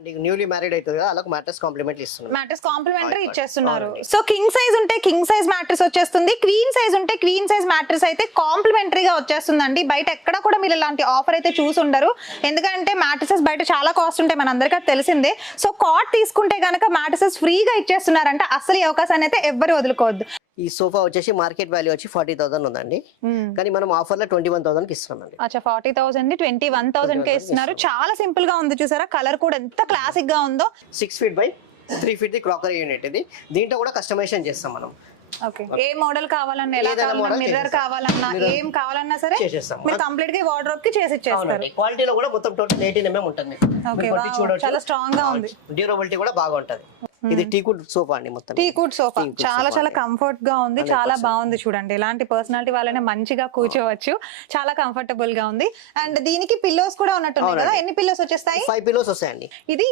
And newly married అవుతుంది కదా అలా మ్యాట్రెస్ కాంప్లిమెంట్ ఇస్తున్నాం. మ్యాట్రెస్ కాంప్లిమెంటరీ ఇచ్చేస్తున్నారు. సో కింగ్ సైజ్ ఉంటే కింగ్ సైజ్ మ్యాట్రెస్ వచ్చేస్తుంది, క్వీన్ సైజ్ ఉంటే క్వీన్ సైజ్ మ్యాట్రెస్ అయితే కాంప్లిమెంటరీగా వచ్చేస్తుందండి. బయట ఎక్కడ కూడా మీరు ఇలాంటి ఆఫర్ అయితే చూసి ఉండరు, ఎందుకంటే మ్యాట్రెసెస్ బయట చాలా కాస్ట్ ఉంటాయి, మనందరికీ అది తెలిసిందే. సో కాట్ తీసుకుంటే కనుక మ్యాట్రెసెస్ ఫ్రీగా ఇచ్చేస్తున్నారంటే అసలు ఈ అవకాశాన్ని అయితే ఎవ్వరు వదులుకోవద్దు. ఈ సోఫా వచ్చేసి మార్కెట్ వాల్యూ వచ్చి 40,000 ఉందండి, కానీ మనం ఆఫర్ లో 21,000 కి ఇస్తున్నామండి. అచ్చా 40,000 21,000 కే ఇస్తున్నారు. చాలా సింపుల్ గా ఉంది చూసారా, కలర్ కూడా ఎంత క్లాసిక్ గా ఉందో. 6 feet by 3 feet the crockery unit ఇది. దీంట్లో కూడా కస్టమైజేషన్ చేస్తాం మనం. ఓకే, ఏ మోడల్ కావాలన్నా, ఎలా కావాలన్నా, మిర్రర్ కావాలన్నా, ఏం కావాలన్నా సరే చేసేస్తాం. మీరు కంప్లీట్ గా వార్డ్రోబ్ కి చేసి ఇచ్చేస్తారు. క్వాలిటీలో కూడా మొత్తం టోటల్ 18 mm ఉంటుంది. ఓకే, చాలా స్ట్రాంగ్ గా ఉంది, డ్యూరబిలిటీ కూడా బాగా ఉంటది. ఇది టీకుడ్ సోఫా అండి, మొత్తం టీకుడ్ సోఫా చాలా కంఫర్ట్ గా ఉంది, చాలా బాగుంది చూడండి. ఇలాంటి పర్సనాలిటీ వాళ్ళనే మంచిగా కూర్చోవచ్చు, చాలా కంఫర్టబుల్ గా ఉంది. అండ్ దీనికి పిల్లోస్ కూడా ఉన్నట్టున్నాయి కదా, ఎన్ని పిల్లోస్ వచ్చేస్తాయి? 5 pillows వస్తాయండి. ఇది